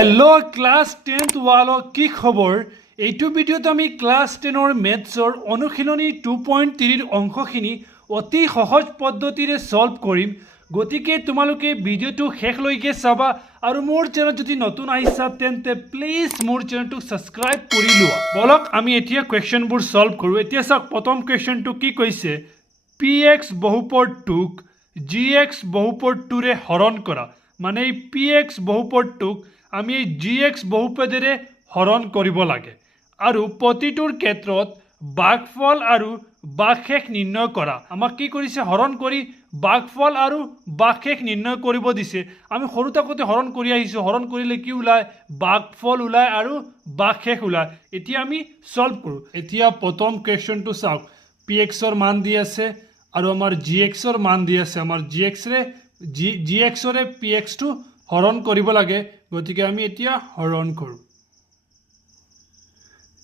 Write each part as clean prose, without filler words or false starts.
hello class 10th वालों की खबर এইটো ভিডিওত আমি ক্লাস 10ৰ মেথছৰ অনুশীলনী 2.3ৰ অংশখিনি অতি সহজ পদ্ধতিৰে সলভ কৰিম গতিকে তোমালোকে ভিডিওটো শেষলৈকে চাবা আৰু মোৰ চেনেল যদি নতুন আহিছা তেন্তে প্লিজ মোৰ চেনেলটো সাবস্ক্ৰাইব কৰি লোৱা বলক আমি এতিয়া কোৱেশ্চনবোৰ সলভ কৰো এতিয়া চাওক প্ৰথম কোৱেশ্চনটো কি কৈছে px বহুপদটোক gx বহুপদটোৰে হৰণ কৰা মানে এই px বহুপদটোক আমি gx বহুপদেৰে হৰণ কৰিব লাগে আৰু প্ৰতিটোৰ ক্ষেত্ৰত ভাগফল আৰু ভাগশেষ নিৰ্ণয় কৰা আমাক কি কৰিছে হৰণ কৰি ভাগফল আৰু ভাগশেষ নিৰ্ণয় কৰিব দিছে আমি সৰু থাকোতে হৰণ কৰি আহিছো হৰণ কৰিলে কি ওলায় ভাগফল ওলায় আৰু ভাগশেষ ওলায় এতিয়া আমি সলভ কৰো এতিয়া প্ৰথম কোৱেশ্চনটো চাওক px ৰ মান দি আছে আৰু আমাৰ gx ৰ মান দি আছে আমাৰ gx ৰে px টো হৰণ কৰিব লাগে গতিকে আমি এতিয়া হৰণ কৰো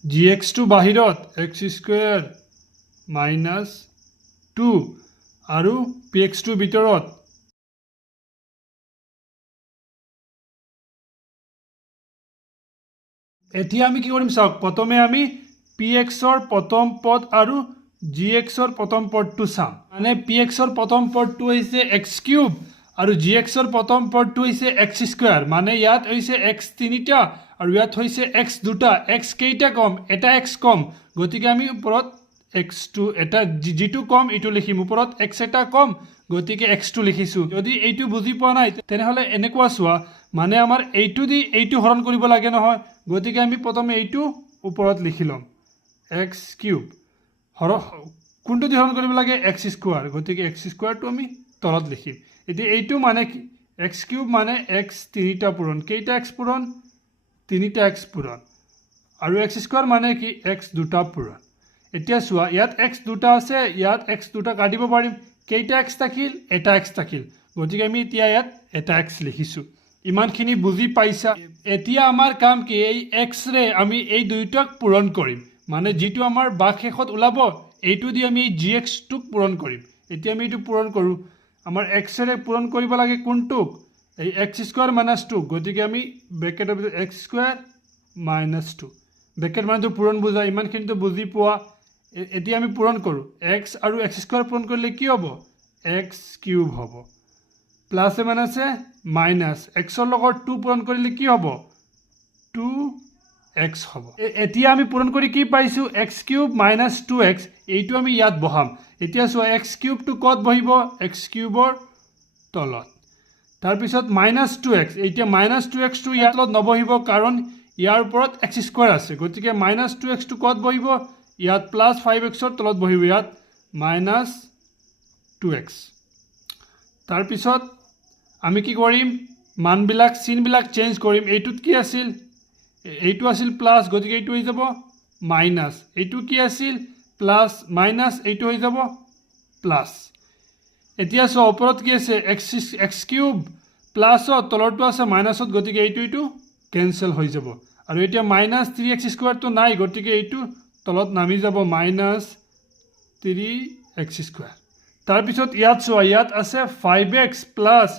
gx টো বাহিৰত x স্কয়াৰ মাইনাস 2 আৰু px টো ভিতৰত এতিয়া আমি কি কৰিম চাওক প্ৰথমে আমি px ৰ প্ৰথম পদ আৰু gx ৰ প্ৰথম পদটো চাম মানে px ৰ প্ৰথম পদটো হৈছে x³ আৰু gx ৰ প্ৰথম পদটো হৈছে x স্কয়াৰ মানে ইয়াত হৈছে x তিনিটা আৰু ইয়াত হৈছে x দুটা x কেইটা কম এটা x কম গতিকে আমি ওপৰত x2 এটা যেটো কম এটো লিখিম ওপৰত x এটা কম গতিকে x2 লিখিছো যদি এইটো বুজি পোৱা নাই তেনেহলে এনেকুৱা চোৱা মানে আমাৰ এইটো দি এইটো হৰণ কৰিব লাগে নহয় গতিকে আমি প্ৰথমে এইটো ওপৰত লিখি লম x³ কোনটো দি হৰণ কৰিব লাগে x স্কয়াৰ গতিকে x স্কয়াৰটো আমি তলত লিখিম এতিয়া এইটো মানে কি x³ মানে x তিনিটা পূৰণ কেইটা x পূৰণ তিনিটা x পূৰণ আৰু x স্কয়াৰ মানে কি x দুটা পূৰণ এতিয়া চোৱা ইয়াত x দুটা আছে ইয়াত x দুটা কাটিব পাৰিম কেইটা x থাকিল এটা x থাকিল গতিকে আমি এতিয়া ইয়াত এটা x লিখিছো ইমানখিনি বুজি পাইছা এতিয়া আমাৰ কাম কি এই x ৰে আমি এই দুইটাক পূৰণ কৰিম মানে যেটো আমাৰ ভাগশেষত ওলাব এইটো দি আমি gx টোক পূৰণ কৰিম এতিয়া আমি এইটো পূৰণ কৰো আমাৰ x ৰে পূৰণ কৰিব লাগে কোনটোক এই x স্কয়াৰ মাইনাস 2 গতিকে আমি ব্ৰেকেটৰ ভিতৰত x স্কয়াৰ মাইনাস 2 ব্ৰেকেট মানেটো পূৰণ বুজা ইমানখিনিটো বুজি পোৱা এতিয়া আমি পূৰণ কৰো x আৰু x স্কয়াৰ পূৰণ কৰিলে কি হ'ব x³ হ'ব প্লাস মাইনাসে মাইনাস x ৰ লগত 2 পূৰণ কৰিলে কি হ'ব 2x হ'ব এতিয়া আমি পূৰণ কৰি কি পাইছো x³ - 2x এইটো আমি ইয়াত বহাম এতিয়া চোৱা x³ টো কত বহিব x³ ৰ তলত তাৰ পিছত -2x এতিয়া -2x টো ইয়াত তলত নবহিব কাৰণ ইয়াৰ ওপৰত x স্কয়াৰ আছে গতিকে -2x টো কত বহিব ইয়াত +5x ৰ তলত বহিব ইয়াত -2x তাৰ পিছত আমি কি কৰিম মানবিলাক চিনবিলাক চেঞ্জ কৰিম এইটোত কি আছিল এইটো আছিল প্লাস গতিকে এইটো হৈ যাব মাইনাস এইটো কি আছিল প্লাস মাইনাস এইটো হৈ যাব প্লাস এতিয়া সো ওপৰত কি আছে x³ প্লাসত তলৰটো আছে মাইনাসত গতিকে এইটো কেনসেল হৈ যাব আৰু এতিয়া -3x স্কয়াৰ তো নাই গতিকে এইটো তলত নামি যাব -3x স্কয়াৰ তাৰ পিছত ইয়াত সো ইয়াত আছে 5x প্লাস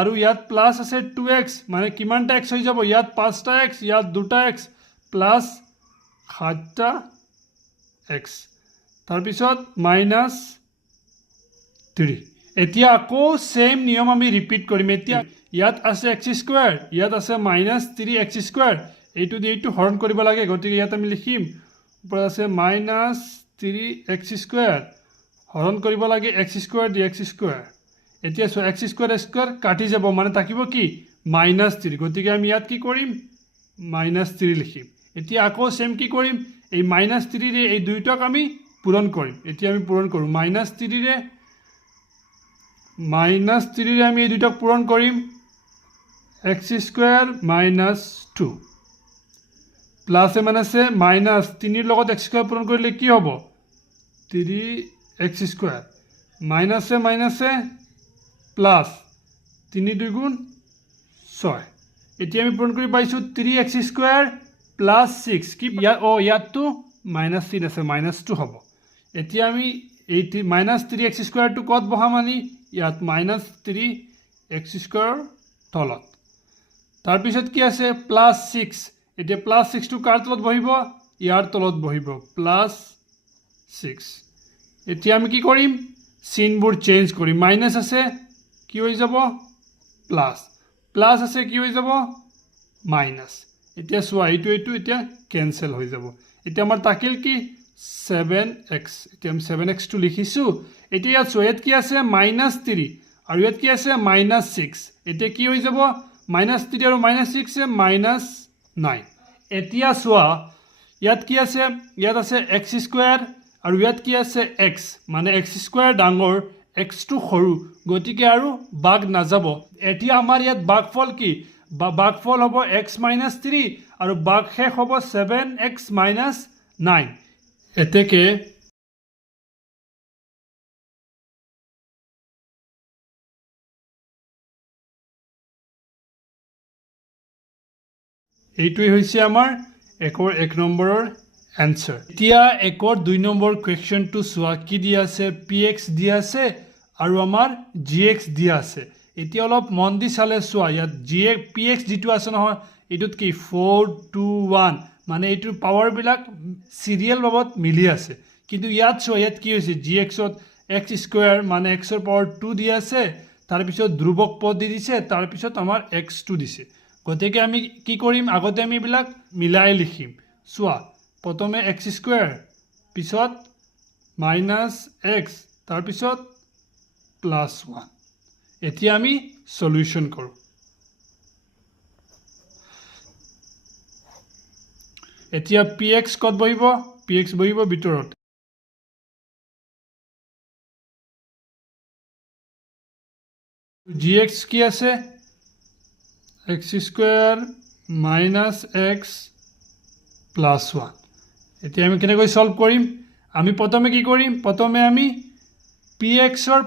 আৰু ইয়াত প্লাস আছে 2x মানে কিমানটা x হৈ যাব ইয়াত 5টা x ইয়াত 2টা x প্লাস 7টা x তাৰ পিছত -3 এতিয়া আকৌ সেম নিয়ম আমি ৰিপিট কৰিম এতিয়া ইয়াত আছে x স্কয়াৰ ইয়াত আছে -3x স্কয়াৰ এইটো দি এইটো হৰণ কৰিব লাগে গতিকে ইয়াত আমি লিখিম ওপৰত আছে -3x স্কয়াৰ হৰণ কৰিব লাগে x স্কয়াৰ দি x স্কয়াৰ এতিয়া সো x স্কয়াৰ কাটি যাব মানে থাকিব কি -3 গতিকে আমি ইয়াত কি কৰিম -3 লিখিম এতিয়া আকৌ সেম কি কৰিম এই -3 ৰে এই দুইটাক আমি পূৰণ কৰিম এতিয়া আমি পূৰণ কৰো -3 ৰে আমি এই দুইটাক পূৰণ কৰিম x স্কয়াৰ - 2 প্লাস মাইনাসে মাইনাস 3 ৰ লগত x স্কয়াৰ পূৰণ কৰিলে কি হ'ব 3x স্কয়াৰ মাইনাসে মাইনাসে প্লাস 3 2 গুণ 6 এতিয়া আমি পূৰণ কৰি পাইছো 3x স্কয়াৰ প্লাস 6 কি ইয়াতটো -3 আছে -2 হ'ব এতিয়া আমি এই -3x স্কয়াৰ টো কত বহাম আনি ইয়াত -3x স্কয়াৰ তলত তাৰপিছত কি আছে +6 এতিয়া +6 টো কাৰ তলত বহিব ইয়াৰ তলত বহিব +6 এতিয়া আমি কি কৰিম চিনবোৰ চেঞ্জ কৰিম মাইনাস আছে কি হৈ যাব প্লাস প্লাস আছে কি হৈ যাব মাইনাস এতিয়া চোৱা এইটো এতিয়া কেনসেল হৈ যাব এতিয়া আমাৰ থাকিল কি 7x এতিয়া আমি 7x টো লিখিছো এতিয়া ইয়াত চোৱা ইয়াত কি আছে -3 আৰু ইয়াত কি আছে -6 এতিয়া কি হৈ যাব -3 আৰু -6 এ -9 এতিয়া চোৱা ইয়াত কি আছে ইয়াত আছে x² আৰু ইয়াত কি আছে x মানে x² ডাঙৰ x টো সৰু গতিকে আৰু বাগ নাযাব এতিয়া আমাৰ ইয়াত বাগফল কি বাগফল হ'ব x - 3 আৰু বাগ শেষ হ'ব 7x - 9 এতেকে এইটোই হৈছে আমাৰ একৰ 1 নম্বৰৰ answer এতিয়া একৰ 2 নম্বৰ কোৱেশ্চনটো চোৱা কি দিয়া আছে px দিয়া আছে আৰু আমাৰ gx দিয়া আছে এতিয়া অলপ মন দি চালে চোৱা ইয়াত gx px যেটো আছে নহয় এটোত কি 4 2 1 মানে এটোৰ পাৱাৰ বিলাক সিৰিয়াল বাবদ মিলি আছে কিন্তু ইয়াত চোৱা ইয়াত কি হৈছে gx ত x² মানে x ৰ পাৱাৰ 2 দিয়া আছে তাৰ পিছত ধ্ৰুবক পদ দি দিছে তাৰ পিছত আমাৰ x2 দিছে গতিকে আমি কি কৰিম আগতে আমি বিলাক মিলাই লিখিম চোৱা প্ৰথমে x² পিছত -x তাৰ পিছত +1 এতিয়া আমি সলিউশন কৰো এতিয়া px কত বহিব px বহিব ভিতৰত gx কি আছে x² - x +1 এতিয়া আমি কেনেকৈ সলভ কৰিম আমি প্ৰথমে কি কৰিম প্ৰথমে আমি px ৰ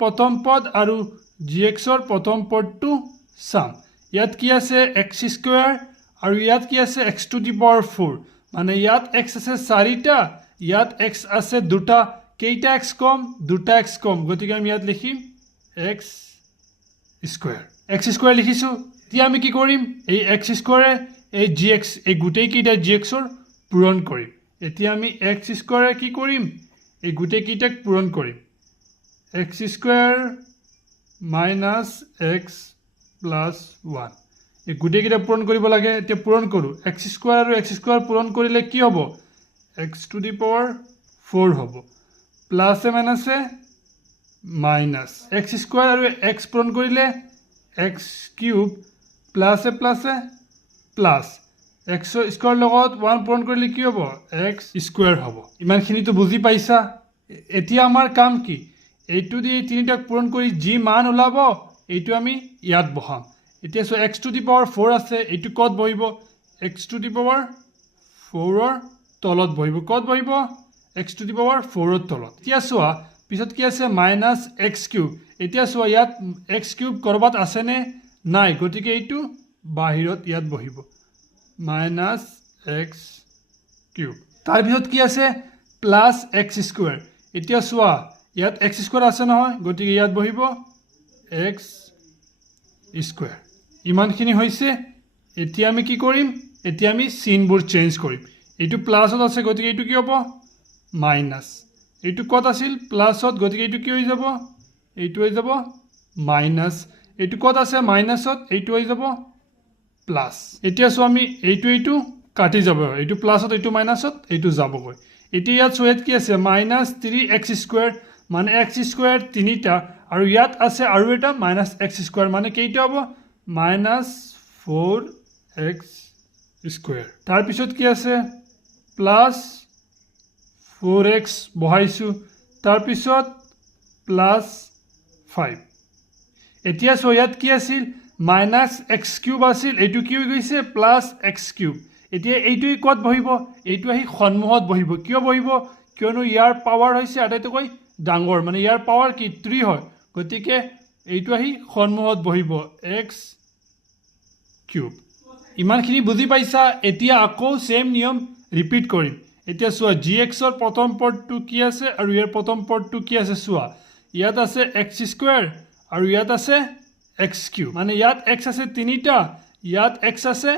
প্ৰথম পদ আৰু gx ৰ প্ৰথম পদটো চাম ইয়াত কি আছে x² আৰু ইয়াত কি আছে x⁴ মানে ইয়াত x আছে 4টা ইয়াত x আছে 2টা কেইটা x কম 2টা x কম গতিকে আমি ইয়াত লিখিম x² লিখিছো এতিয়া আমি কি কৰিম এই x² এ এই gx এই গুটেই কেইটা gx ৰ পূৰণ কৰিম এতিয়া আমি x² এ কি কৰিম এই গুটেই কেইটাক পূৰণ কৰিম x² - x +1 এই গুটেই কেইটা পূৰণ কৰিব লাগে এতিয়া পূৰণ কৰো x² আৰু x² পূৰণ কৰিলে কি হ'ব x⁴ হ'ব প্লাস এ মাইনাসে মাইনাস x² আৰু x পূৰণ কৰিলে x³ প্লাস এ প্লাস x² লগত 1 পূৰণ কৰিলে কি হ'ব x² হ'ব ইমানখিনিটো বুজি পাইছা এতিয়া আমাৰ কাম কি এইটো দি তিনিটাক পূৰণ কৰি যি মান ওলাব এইটো আমি ইয়াত বহাম এতিয়া সো x⁴ আছে এইটো কত বহিব x⁴ ৰ তলত বহিব কত বহিব x⁴ ৰ তলত এতিয়া চোৱা পিছত কি আছে -x³ এতিয়া চোৱা ইয়াত x³ কৰবাত আছে নে নাই গতিকে এইটো বাহিৰত ইয়াত বহিব -x³ তাৰ পিছত কি আছে +x² এতিয়া চোৱা ইয়াত x² আছে নহয় গতিকে ইয়াত বহিব x² ইমানখিনি হৈছে এতিয়া আমি কি কৰিম এতিয়া আমি চিনবোৰ চেঞ্জ কৰিম এইটো প্লাসত আছে গতিকে এইটো কি হ'ব মাইনাস এইটো কত আছিল প্লাসত গতিকে এইটো কি হৈ যাব এইটো হৈ যাব মাইনাস এইটো কত আছে মাইনাসত এইটো হৈ যাব প্লাস এতিয়া সো আমি এইটো কাটি যাব এইটো প্লাসত এইটো মাইনাসত এইটো যাবগৈ এতিয়া ইয়াত সো কি আছে -3x² মানে x² তিনিটা আৰু ইয়াত আছে আৰু এটা -x² মানে কেইটা হ'ব -4x² তাৰ পিছত কি আছে +4x বহাইছো তাৰ পিছত +5 এতিয়া সো ইয়াত কি আছিল -x³ আছিল এইটো কি হৈ গৈছে +x³ এতিয়া এইটোই কত বহিব এইটো আহি সন্মুখত বহিব কিয় বহিব কিয়নো ইয়াৰ পাৱাৰ হৈছে আটাইতকৈ ডাঙৰ মানে ইয়াৰ পাৱাৰ কি 3 হয় গতিকে এইটো আহি সন্মুখত বহিব x³ ইমানখিনি বুজি পাইছা এতিয়া আকৌ সেম নিয়ম ৰিপিট কৰিম এতিয়া চোৱা gx ৰ প্ৰথম পদটো কি আছে আৰু ইয়াৰ প্ৰথম পদটো কি আছে চোৱা ইয়াত আছে x² আৰু ইয়াত আছে এক্স কিউব মানে ইয়াত এক্স আছে তিনিটা ইয়াত এক্স আছে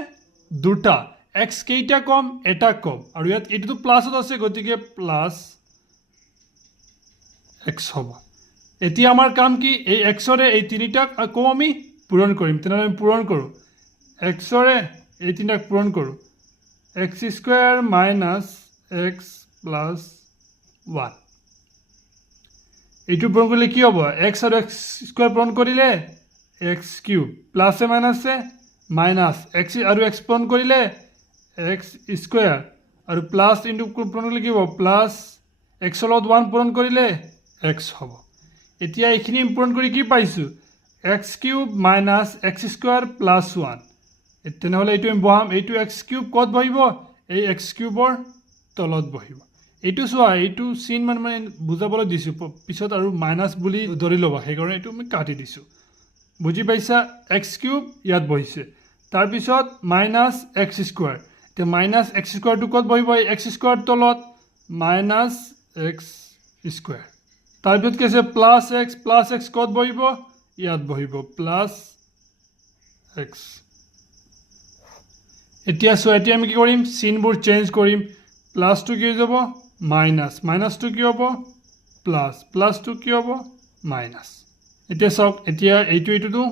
দুটা এক্স কেইটা কম এটা কম আৰু ইয়াত এইটো প্লাছত আছে গতিকে প্লাছ এক্স হ'ব এতিয়া আমাৰ কাম কি এই এক্সৰে এই তিনিটাক আকৌ আমি পূৰণ কৰিম তেনেহ'লে আমি পূৰণ কৰোঁ এক্সৰে এই তিনিটাক পূৰণ কৰোঁ x square minus x plus 1 এইটো পূৰণ কৰিলে কি হ'ব এক্স আৰু এক্স স্কুৱেৰ পূৰণ কৰিলে এক্স কিউব প্লাছে মাইনাছে মাইনাছ এক্স আৰু এক্স পূৰণ কৰিলে এক্স স্কুৱেৰ আৰু প্লাছ ইনটু পূৰণ কৰিলে কি হ'ব প্লাছ এক্সৰ লগত 1 পূৰণ কৰিলে এক্স হ'ব এতিয়া এইখিনি পূৰণ কৰি কি পাইছোঁ x cube minus x square plus 1 তেনেহ'লে এইটো আমি বহাম এইটো এক্স কিউব ক'ত বহিব এই এক্স কিউবৰ তলত বহিব এইটো চোৱা এইটো চিন মানে বুজাবলৈ দিছোঁ পিছত আৰু মাইনাছ বুলি ধৰি ল'বা সেইকাৰণে এইটো আমি কাটি দিছোঁ বুজি পাইছা এক্স কিউব ইয়াত বহিছে তাৰপিছত মাইনাছ এক্স স্কুৱেৰ এতিয়া মাইনাছ এক্স স্কুৱেৰটো ক'ত বহিব এই এক্স স্কুৱেৰ তলত মাইনাছ এক্স স্কুৱেৰ তাৰপিছত কি আছে প্লাছ এক্স ক'ত বহিব ইয়াত বহিব প্লাছ এক্স এতিয়া চোৱা এতিয়া আমি কি কৰিম চিনবোৰ চেঞ্জ কৰিম প্লাছটো কি হৈ যাব মাইনাছ মাইনাছটো কি হ'ব প্লাছ প্লাছটো কি হ'ব মাইনাছ এতিয়া চাওক এতিয়া এইটোতো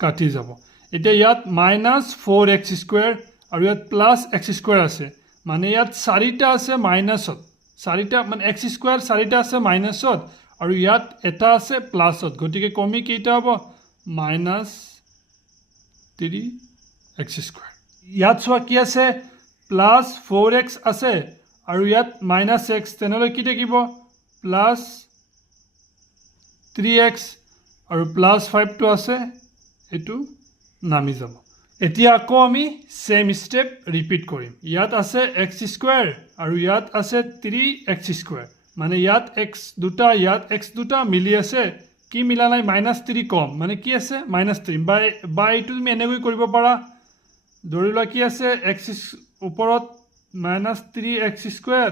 কাটি যাব এতিয়া ইয়াত মাইনাছ 4x স্কুৱেৰ আৰু ইয়াত প্লাছ এক্স স্কুৱেৰ আছে মানে ইয়াত চাৰিটা আছে মাইনাছত চাৰিটা মানে এক্স স্কুৱেৰ চাৰিটা আছে মাইনাছত আৰু ইয়াত এটা আছে প্লাছত গতিকে কমি কেইটা হ'ব মাইনাছ 3x স্কুৱেৰ ইয়াত চোৱা কি আছে প্লাছ 4x আছে আৰু ইয়াত মাইনাছ এক্স তেনেহ'লে কি থাকিব প্লাছ 3x আৰু প্লাছ 5টো আছে এইটো নামি যাব এতিয়া আকৌ আমি সেম স্টেপ ৰিপিট কৰিম ইয়াত আছে এক্স স্কুৱেৰ আৰু ইয়াত আছে 3x স্কুৱেৰ মানে ইয়াত এক্স দুটা মিলি আছে কি মিলা নাই -3 কম মানে কি আছে -3 বা এইটো তুমি এনেকৈ কৰিব পাৰা ধৰি লোৱা কি আছে এক্স ওপৰত -3x স্কুৱেৰ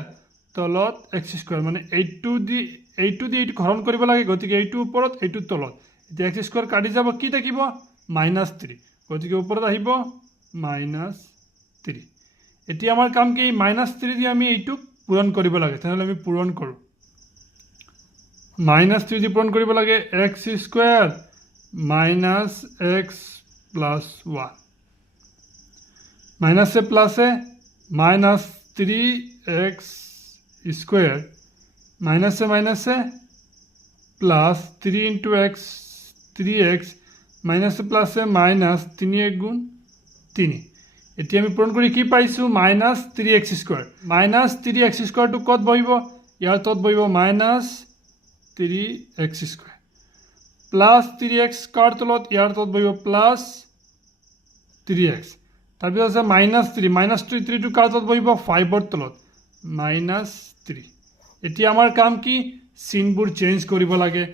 তলত x স্কুৱেৰ মানে এইটো দি এইটো হৰণ কৰিব লাগে গতিকে এইটো ওপৰত এইটো তলত এতিয়া x স্কুৱেৰ কাটি যাব কি থাকিব -3 গতিকে ওপৰত আহিব -3 এতিয়া আমাৰ কাম কি -3 দি আমি এইটো পূৰণ কৰিব লাগে তেনেহ'লে আমি পূৰণ কৰোঁ -3 দি পূৰণ কৰিব লাগে x স্কুৱেৰ -x প্লাছ 1 মাইনাছে প্লাছে -3x স্কুৱেৰ মাইনাছে মাইনাছে প্লাছ 3 ইনটু x 3x মাইনাছে প্লাছে -3 গুণ 3 এতিয়া আমি পূৰণ কৰি কি পাইছোঁ -3x স্কুৱেৰ -3x স্কুৱেৰটো ক'ত বহিব ইয়াৰ তলত বহিব -3x স্কুৱেৰ প্লাছ 3x কাৰ তলত ইয়াৰ তলত বহিব প্লাছ 3x তাৰপিছত আছে -3 কাৰ তলত বহিব 5ৰ তলত -3 এতিয়া আমাৰ কাম কি চিনবোৰ চেঞ্জ কৰিব লাগে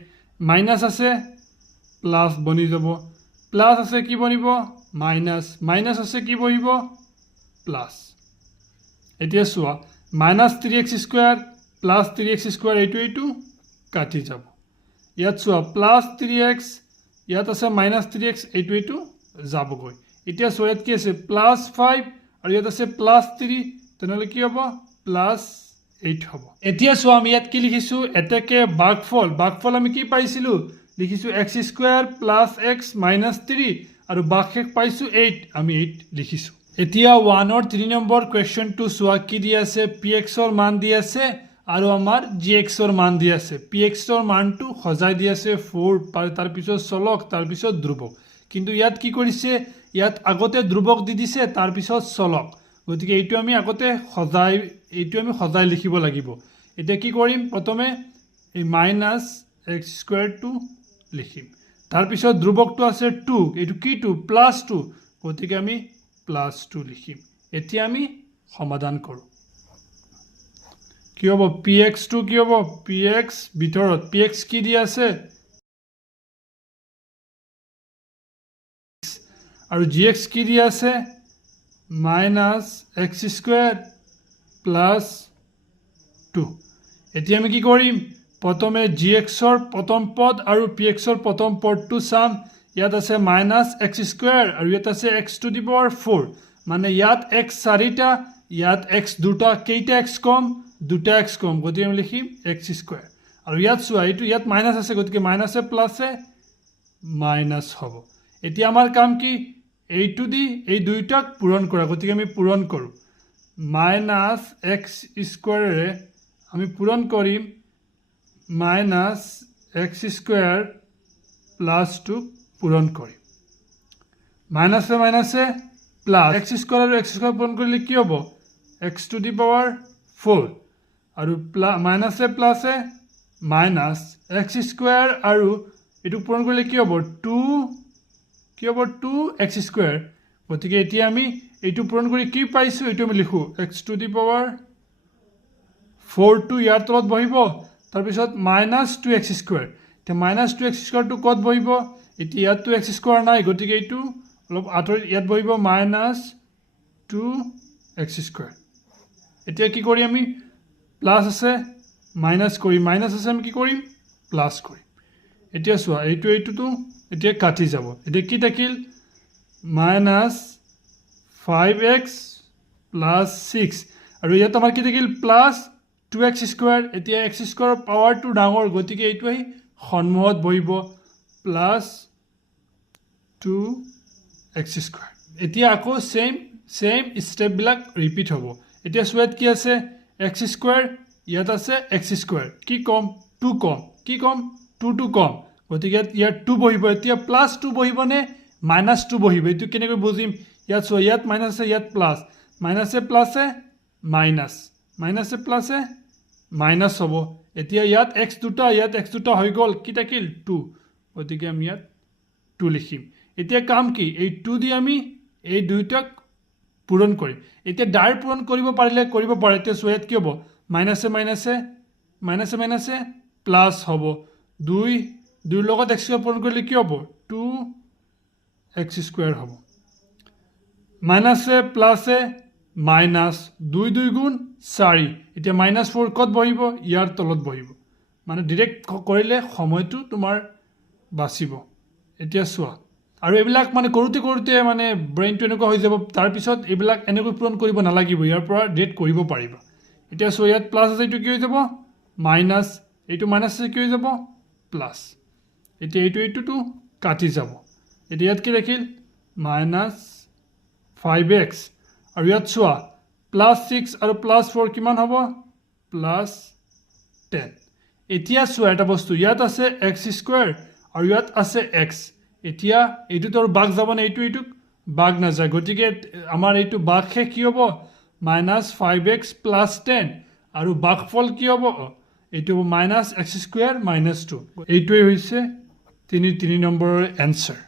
মাইনাছ আছে প্লাছ বনি যাব প্লাছ আছে কি বনিব মাইনাছ আছে কি বহিব প্লাছ এতিয়া চোৱা -3x square plus 3x square এইটো কাটি যাব ইয়াত চোৱা প্লাছ 3x ইয়াত আছে -3x এইটো যাবগৈ এতিয়া চোৱা ইয়াত কি আছে +5 আৰু ইয়াত আছে +3 তেনেহ'লে কি হ'ব +8 হ'ব এতিয়া চোৱা আমি ইয়াত কি লিখিছোঁ এতেকে ভাগফল আমি কি পাইছিলোঁ লিখিছোঁ x স্কুৱেৰ + x -3 আৰু ভাগশেষ পাইছোঁ 8 আমি 8 লিখিছোঁ এতিয়া 1ৰ 3 নম্বৰ কুৱেশ্যনটো চোৱা কি দি আছে pxৰ মান দি আছে আৰু আমাৰ gxৰ মান দি আছে pxৰ মানটো সজাই দি আছে 4 তাৰপিছত চলক তাৰপিছত ধ্ৰুৱক কিন্তু ইয়াত কি কৰিছে ইয়াত আগতে ধ্ৰুৱক দি দিছে তাৰপিছত চলক গতিকে এইটো আমি আগতে সজাই লিখিব লাগিব এতিয়া কি কৰিম প্ৰথমে এই -x স্কুৱেৰটো লিখিম তাৰপিছত ধ্ৰুৱকটো আছে 2 এইটো কি 2 +2 গতিকে আমি +2 লিখিম এতিয়া আমি সমাধান কৰোঁ কি হ'ব px টো কি হ'ব px ভিতৰত px কি দি আছে আৰু gx কি দি আছে -x স্কুৱেৰ +2 এতিয়া আমি কি কৰিম প্ৰথমে gxৰ প্ৰথম পদ আৰু pxৰ প্ৰথম পদটো চাম ইয়াত আছে মাইনাছ এক্স স্কুৱেৰ আৰু ইয়াত আছে এক্স টু দি পাৱাৰ 4 মানে ইয়াত এক্স 4টা ইয়াত এক্স 2টা কেইটা এক্স কম 2টা এক্স কম গতিকে আমি লিখিম এক্স স্কুৱেৰ আৰু ইয়াত চোৱা এইটো ইয়াত মাইনাছ আছে গতিকে মাইনাছে প্লাছে মাইনাছ হ'ব এতিয়া আমাৰ কাম কি এইটো দি এই দুইটাক পূৰণ কৰা গতিকে আমি পূৰণ কৰোঁ মাইনাছ এক্স স্কুৱেৰেৰে আমি পূৰণ কৰিম মাইনাছ এক্স স্কুৱেৰ প্লাছটো পূৰণ কৰিম মাইনাছে মাইনাছে প্লাছ এক্স স্কুৱেৰ আৰু এক্স স্কুৱেৰ পূৰণ কৰিলে কি হ'ব এক্স টু দি পাৱাৰ 4 আৰু মাইনাছে প্লাছে মাইনাছ এক্স স্কুৱেৰ আৰু এইটো পূৰণ কৰিলে কি হ'ব 2 এক্স স্কুৱেৰ গতিকে এতিয়া আমি এইটো পূৰণ কৰি কি পাইছোঁ এইটো আমি লিখোঁ এক্স টু দি পাৱাৰ 4টো ইয়াৰ তলত বহিব তাৰপিছত মাইনাছ 2 এক্স স্কুৱেৰ এতিয়া মাইনাছ 2 এক্স স্কুৱেৰটো ক'ত বহিব এতিয়া ইয়াততো এক্স স্কুৱেৰ নাই গতিকে এইটো অলপ আঁতৰি ইয়াত বহিব মাইনাছ 2 এক্স স্কুৱেৰ এতিয়া কি কৰিম আমি প্লাছ আছে মাইনাছ কৰিম মাইনাছ আছে আমি কি কৰিম প্লাছ কৰিম এতিয়া চোৱা এইটোতো এতিয়া কাটি যাব এতিয়া কি থাকিল মাইনাছ 5x প্লাছ 6 আৰু ইয়াত আমাৰ কি থাকিল প্লাছ 2x স্কুৱেৰ এতিয়া x স্কুৱেৰৰ পাৱাৰটো ডাঙৰ গতিকে এইটো আহি সন্মুখত বহিব প্লাছ 2x স্কুৱেৰ এতিয়া আকৌ ছেইম ষ্টেপবিলাক ৰিপিট হ'ব এতিয়া চোৱাত কি আছে x স্কুৱেৰ ইয়াত আছে x স্কুৱেৰ কি কম 2 কম কি কম 2টো কম গতিকে ইয়াত 2 বহিব এতিয়া প্লাছ 2 বহিবনে মাইনাছ 2 বহিব এইটো কেনেকৈ বুজিম ইয়াত চোৱা ইয়াত মাইনাছ আছে ইয়াত প্লাছ মাইনাছে প্লাছে মাইনাছ মাইনাছে প্লাছে মাইনাছ হ'ব এতিয়া ইয়াত x দুটা হৈ গ'ল কি থাকিল 2 গতিকে আমি ইয়াত 2 লিখিম এতিয়া কাম কি এই 2 দি আমি এই দুইটাক পূৰণ কৰিম এতিয়া ডাইৰ পূৰণ কৰিব পাৰিলে কৰিব পাৰে এতিয়া চোৱা ইয়াত কি হ'ব মাইনাছে প্লাছ হ'ব 2 লগত x স্কুৱেৰ পূৰণ কৰিলে কি হ'ব 2x স্কুৱেৰ হ'ব মাইনাছে প্লাছে মাইনাছ 2 গুণ 4 এতিয়া মাইনাছ 4 ক'ত বহিব ইয়াৰ তলত বহিব মানে ডিৰেক্ট কৰিলে সময়টো তোমাৰ বাচিব এতিয়া চোৱা আৰু এইবিলাক মানে কৰোঁতে মানে ব্ৰেইনটো এনেকুৱা হৈ যাব তাৰপিছত এইবিলাক এনেকৈ পূৰণ কৰিব নালাগিব ইয়াৰ পৰা ডিৰেক্ট কৰিব পাৰিবা এতিয়া চোৱা ইয়াত প্লাছ আছে এইটো কি হৈ যাব মাইনাছ এইটো মাইনাছ আছে কি হৈ যাব প্লাছ এতিয়া এইটোতো কাটি যাব এতিয়া ইয়াত কি ৰাখিল মাইনাছ 5x আৰু ইয়াত চোৱা প্লাছ 6 আৰু প্লাছ 4 কিমান হ'ব প্লাছ 10 এতিয়া চোৱা এটা বস্তু ইয়াত আছে x স্কুৱেৰ আৰু ইয়াত আছে x এতিয়া এইটোতো আৰু বাঘ যাব না এইটোক বাঘ নাযায় গতিকে আমাৰ এইটো বাঘ শেষ কি হ'ব মাইনাছ 5x প্লাছ 10 আৰু বাঘফল কি হ'ব এইটো হ'ব মাইনাছ x স্কুৱেৰ মাইনাছ 2 এইটোৱে হৈছে 3 নম্বৰৰ এনচাৰ